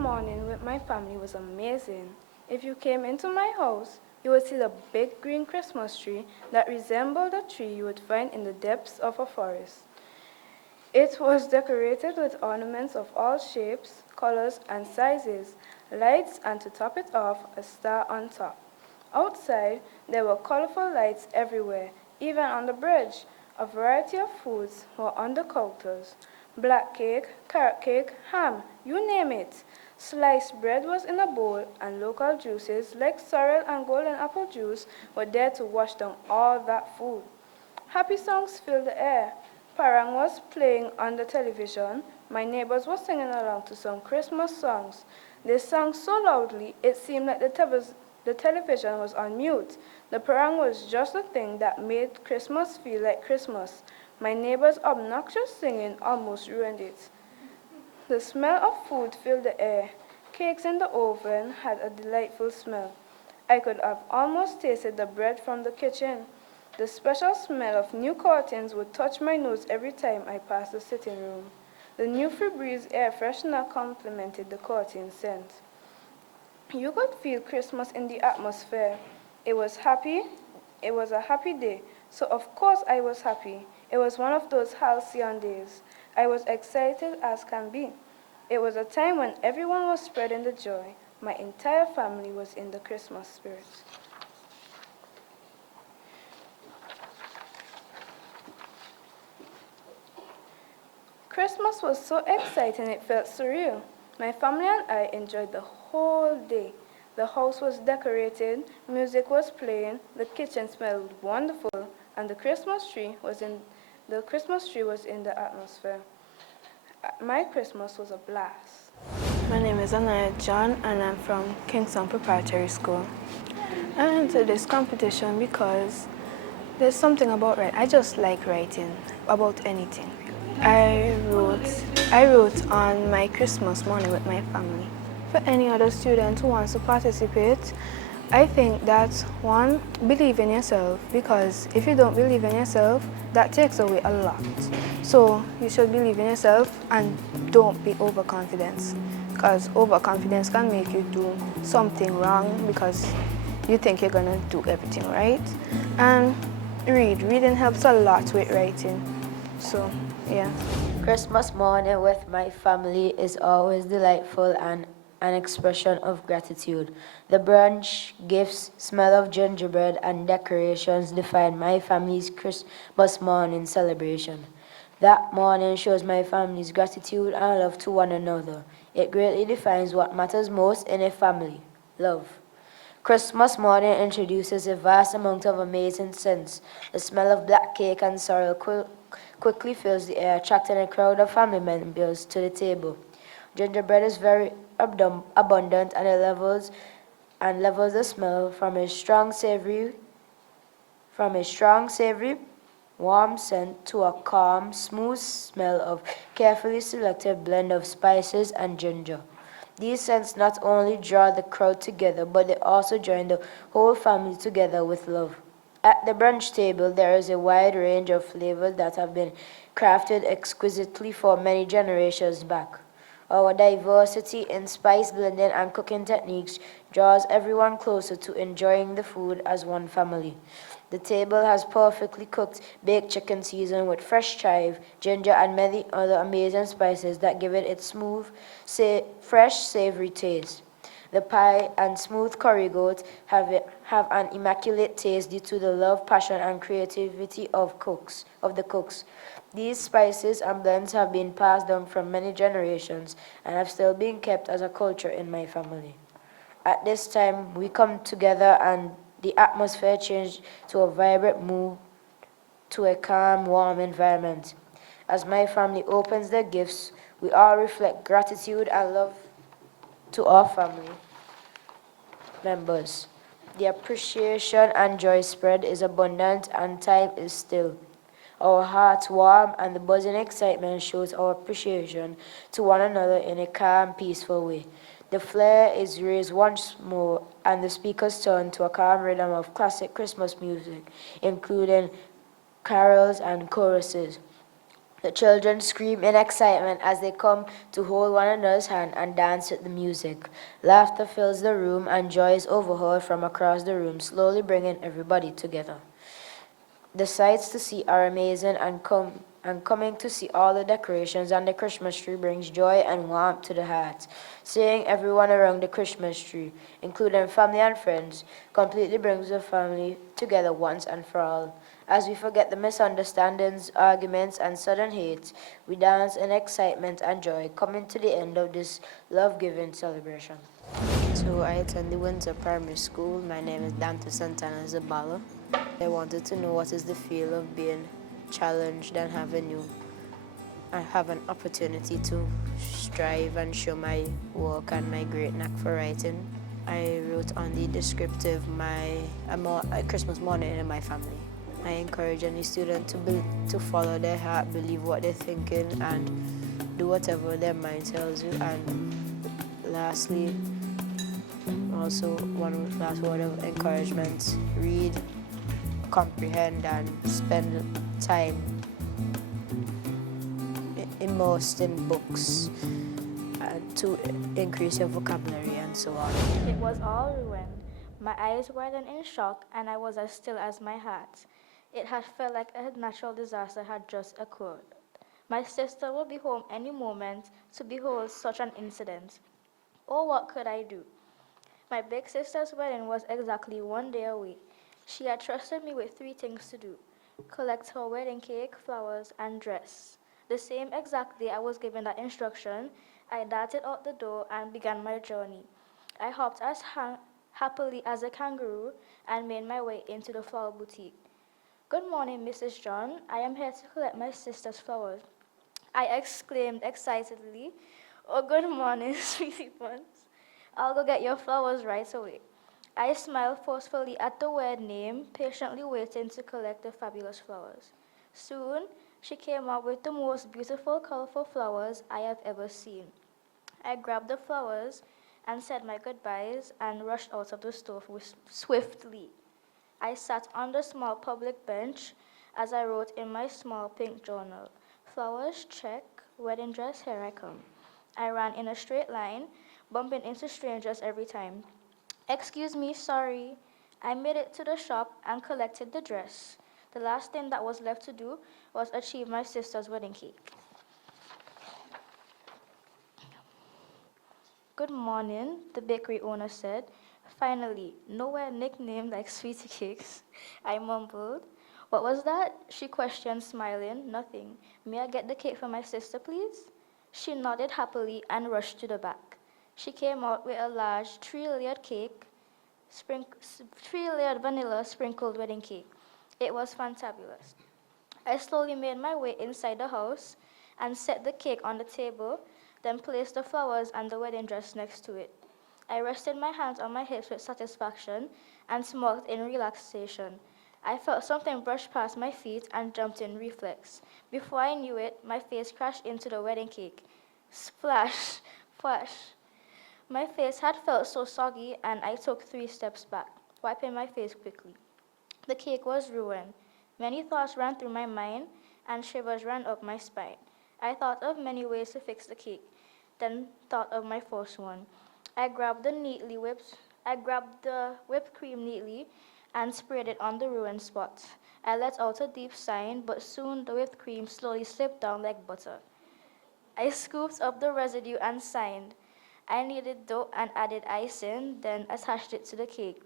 morning with my family was amazing. If you came into my house, you would see the big green Christmas tree that resembled a tree you would find in the depths of a forest. It was decorated with ornaments of all shapes, colors, and sizes, lights, and to top it off, a star on top. Outside, there were colorful lights everywhere, even on the bridge. A variety of foods were on the counters: black cake, carrot cake, ham, you name it. Sliced bread was in a bowl, and local juices like sorrel and golden apple juice were there to wash down all that food. Happy songs filled the air. Parang was playing on the television. My neighbors were singing along to some Christmas songs. They sang so loudly it seemed like the television was on mute. The parang was just the thing that made Christmas feel like Christmas. My neighbor's obnoxious singing almost ruined it. The smell of food filled the air. Cakes in the oven had a delightful smell. I could have almost tasted the bread from the kitchen. The special smell of new curtains would touch my nose every time I passed the sitting room. The new Febreze air freshener complemented the curtain scent. You could feel Christmas in the atmosphere. It was happy. It was a happy day. So of course I was happy. It was one of those halcyon days. I was excited as can be. It was a time when everyone was spreading the joy. My entire family was in the Christmas spirit. Christmas was so exciting it felt surreal. My family and I enjoyed the whole day. The house was decorated, music was playing, the kitchen smelled wonderful, and the Christmas tree was in the atmosphere. My Christmas was a blast. My name is Anaya John and I'm from Kingston Preparatory School. I entered this competition because there's something about writing. I just like writing about anything. I wrote on my Christmas morning with my family. For any other student who wants to participate, I think that one, believe in yourself, because if you don't believe in yourself, that takes away a lot. So you should believe in yourself and don't be overconfident, because overconfidence can make you do something wrong because you think you're gonna do everything right. And reading helps a lot with writing. So yeah. Christmas morning with my family is always delightful and an expression of gratitude. The brunch, gifts, smell of gingerbread, and decorations define my family's Christmas morning celebration. That morning shows my family's gratitude and love to one another. It greatly defines what matters most in a family: love. Christmas morning introduces a vast amount of amazing scents. The smell of black cake and sorrel quickly fills the air, attracting a crowd of family members to the table. Gingerbread is very abundant and it levels the smell from a strong savory warm scent to a calm, smooth smell of carefully selected blend of spices and ginger. These scents not only draw the crowd together, but they also join the whole family together with love. At the brunch table, there is a wide range of flavors that have been crafted exquisitely for many generations back. Our diversity in spice blending and cooking techniques draws everyone closer to enjoying the food as one family. The table has perfectly cooked baked chicken seasoned with fresh chive, ginger, and many other amazing spices that give it its smooth, fresh, savory taste. The pie and smooth curry goat have an immaculate taste due to the love, passion, and creativity of the cooks. These spices and blends have been passed down from many generations and have still been kept as a culture in my family. At this time, we come together and the atmosphere changed to a vibrant mood, to a calm, warm environment. As my family opens their gifts, we all reflect gratitude and love to our family members. The appreciation and joy spread is abundant and time is still. Our hearts warm and the buzzing excitement shows our appreciation to one another in a calm, peaceful way. The flare is raised once more and the speakers turn to a calm rhythm of classic Christmas music, including carols and choruses. The children scream in excitement as they come to hold one another's hand and dance with the music. Laughter fills the room and joy is overheard from across the room, slowly bringing everybody together. The sights to see are amazing and coming to see all the decorations and the Christmas tree brings joy and warmth to the heart. Seeing everyone around the Christmas tree, including family and friends, completely brings the family together once and for all. As we forget the misunderstandings, arguments, and sudden hate, we dance in excitement and joy, coming to the end of this love-giving celebration. So I attend the Windsor Primary School. My name is Dante Santana Zabala. I wanted to know what is the feel of being challenged and I have an opportunity to strive and show my work and my great knack for writing. I wrote on the descriptive a Christmas morning in my family. I encourage any student to follow their heart, believe what they're thinking, and do whatever their mind tells you. And lastly, also one last word of encouragement: read, comprehend, and spend time immersed in books to increase your vocabulary and so on. It was all ruined. My eyes widened in shock, and I was as still as my heart. It had felt like a natural disaster had just occurred. My sister would be home any moment to behold such an incident. Oh, what could I do? My big sister's wedding was exactly 1 day away. She had trusted me with 3 things to do: collect her wedding cake, flowers, and dress. The same exact day I was given that instruction, I darted out the door and began my journey. I hopped as happily as a kangaroo and made my way into the flower boutique. Good morning, Mrs. John. I am here to collect my sister's flowers, I exclaimed excitedly. Oh, good morning, sweetie buns. I'll go get your flowers right away. I smiled forcefully at the weird name, patiently waiting to collect the fabulous flowers. Soon, she came out with the most beautiful, colorful flowers I have ever seen. I grabbed the flowers and said my goodbyes and rushed out of the store swiftly. I sat on the small public bench as I wrote in my small pink journal. Flowers, check. Wedding dress, here I come. I ran in a straight line, bumping into strangers every time. Excuse me, sorry. I made it to the shop and collected the dress. The last thing that was left to do was achieve my sister's wedding cake. Good morning, the bakery owner said. Finally, nowhere nicknamed like Sweetie Cakes. I mumbled. What was that? She questioned, smiling. Nothing. May I get the cake for my sister, please? She nodded happily and rushed to the back. She came out with a large 3-layered cake, 3-layered vanilla sprinkled wedding cake. It was fantabulous. I slowly made my way inside the house and set the cake on the table, then placed the flowers and the wedding dress next to it. I rested my hands on my hips with satisfaction and smoked in relaxation. I felt something brush past my feet and jumped in reflex. Before I knew it, my face crashed into the wedding cake. Splash, splash. My face had felt so soggy, and I took 3 steps back, wiping my face quickly. The cake was ruined. Many thoughts ran through my mind, and shivers ran up my spine. I thought of many ways to fix the cake, then thought of my first one. I grabbed the whipped cream neatly and sprayed it on the ruined spot. I let out a deep sigh, but soon the whipped cream slowly slipped down like butter. I scooped up the residue and signed. I kneaded dough and added icing, then attached it to the cake.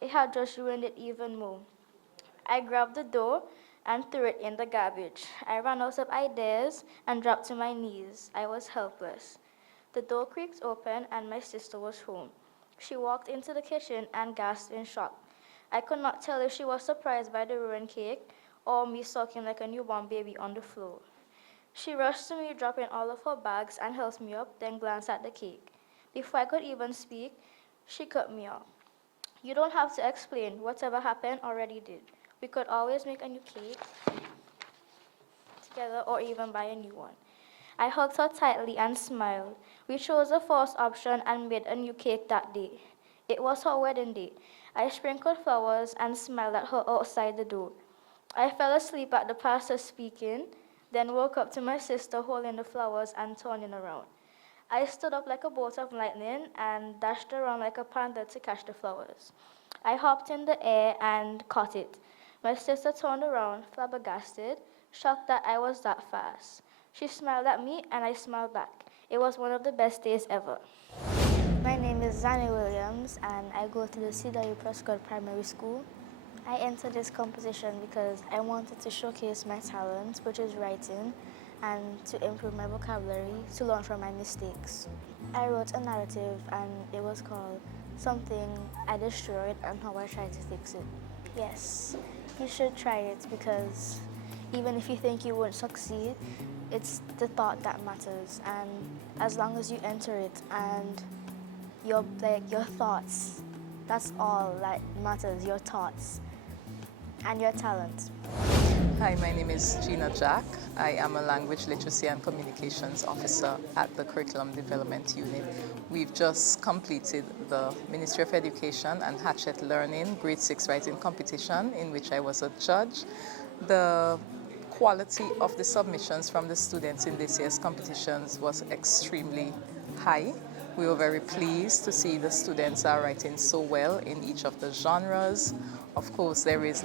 It had just ruined it even more. I grabbed the dough and threw it in the garbage. I ran out of ideas and dropped to my knees. I was helpless. The door creaked open and my sister was home. She walked into the kitchen and gasped in shock. I could not tell if she was surprised by the ruined cake or me sulking like a newborn baby on the floor. She rushed to me, dropping all of her bags, and helped me up, then glanced at the cake. Before I could even speak, she cut me off. You don't have to explain. Whatever happened already did. We could always make a new cake together or even buy a new one. I hugged her tightly and smiled. We chose the first option and made a new cake that day. It was her wedding day. I sprinkled flowers and smiled at her outside the door. I fell asleep at the pastor speaking. then woke up to my sister holding the flowers and turning around. I stood up like a bolt of lightning and dashed around like a panther to catch the flowers. I hopped in the air and caught it. My sister turned around, flabbergasted, shocked that I was that fast. She smiled at me and I smiled back. It was one of the best days ever. My name is Zanny Williams and I go to the C.W. Prescott Primary School. I entered this competition because I wanted to showcase my talent, which is writing, and to improve my vocabulary, to learn from my mistakes. I wrote a narrative and it was called Something I Destroyed and How I Tried to Fix It. Yes, you should try it because even if you think you won't succeed, it's the thought that matters, and as long as you enter it and your thoughts, that's all that matters, your thoughts and your talent. Hi, my name is Gina Jack. I am a Language Literacy and Communications Officer at the Curriculum Development Unit. We've just completed the Ministry of Education and Hatchet Learning Grade 6 Writing Competition, in which I was a judge. The quality of the submissions from the students in this year's competitions was extremely high. We were very pleased to see the students are writing so well in each of the genres. Of course, there is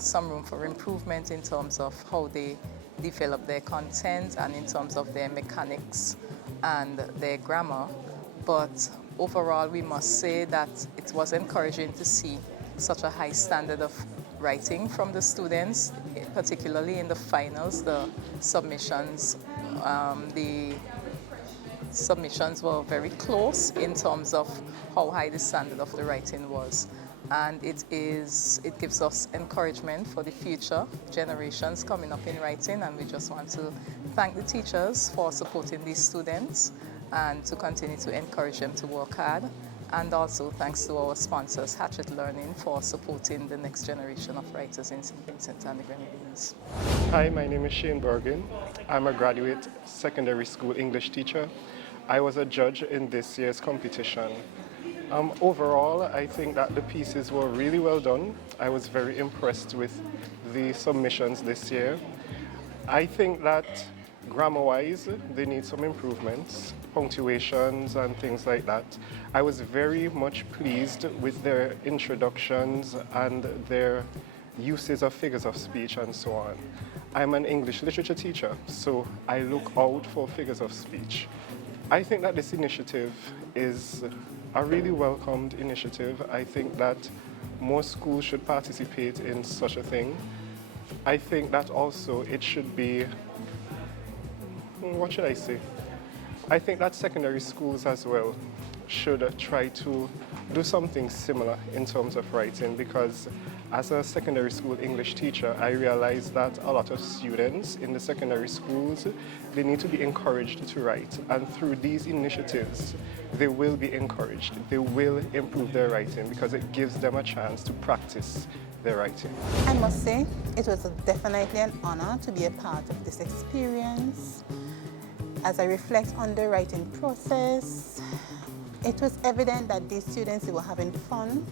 some room for improvement in terms of how they develop their content and in terms of their mechanics and their grammar. But overall, we must say that it was encouraging to see such a high standard of writing from the students, particularly in the finals, the submissions. The submissions were very close in terms of how high the standard of the writing was. And it gives us encouragement for the future generations coming up in writing, and we just want to thank the teachers for supporting these students and to continue to encourage them to work hard. And also thanks to our sponsors, Hatchet Learning, for supporting the next generation of writers in St. Vincent and the Grenadines. Hi, my name is Shane Bergen. I'm a graduate secondary school English teacher. I was a judge in this year's competition. Overall, I think that the pieces were really well done. I was very impressed with the submissions this year. I think that grammar-wise, they need some improvements, punctuations and things like that. I was very much pleased with their introductions and their uses of figures of speech and so on. I'm an English literature teacher, so I look out for figures of speech. I think that this initiative is a really welcomed initiative. I think that more schools should participate in such a thing. I think that also it should be, what should I say? I think that secondary schools as well should try to do something similar in terms of writing, because as a secondary school English teacher, I realize that a lot of students in the secondary schools, they need to be encouraged to write. And through these initiatives, they will be encouraged. They will improve their writing because it gives them a chance to practice their writing. I must say, it was definitely an honor to be a part of this experience. As I reflect on the writing process, it was evident that these students were having fun.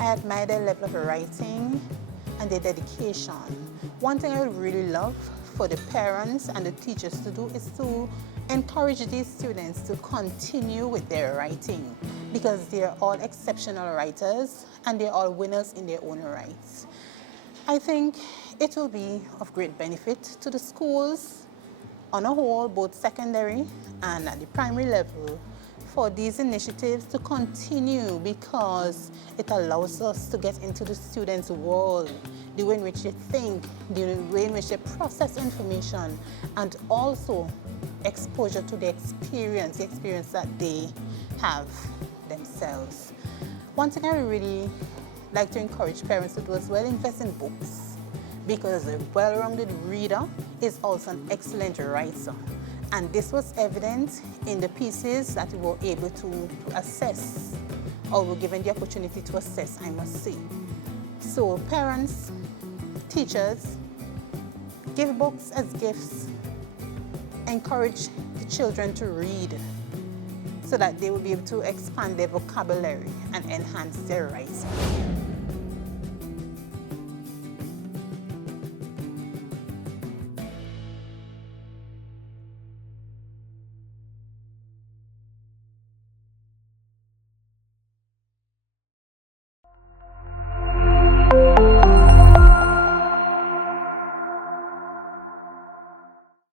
I admire their level of writing and their dedication. One thing I would really love for the parents and the teachers to do is to encourage these students to continue with their writing, because they're all exceptional writers and they're all winners in their own rights. I think it will be of great benefit to the schools on a whole, both secondary and at the primary level, for these initiatives to continue, because it allows us to get into the students' world, the way in which they think, the way in which they process information, and also exposure to the experience that they have themselves. One thing I would really like to encourage parents to do as well, invest in books, because a well-rounded reader is also an excellent writer. And this was evident in the pieces that we were able to assess, or were given the opportunity to assess, I must say. So parents, teachers, give books as gifts, encourage the children to read so that they will be able to expand their vocabulary and enhance their writing.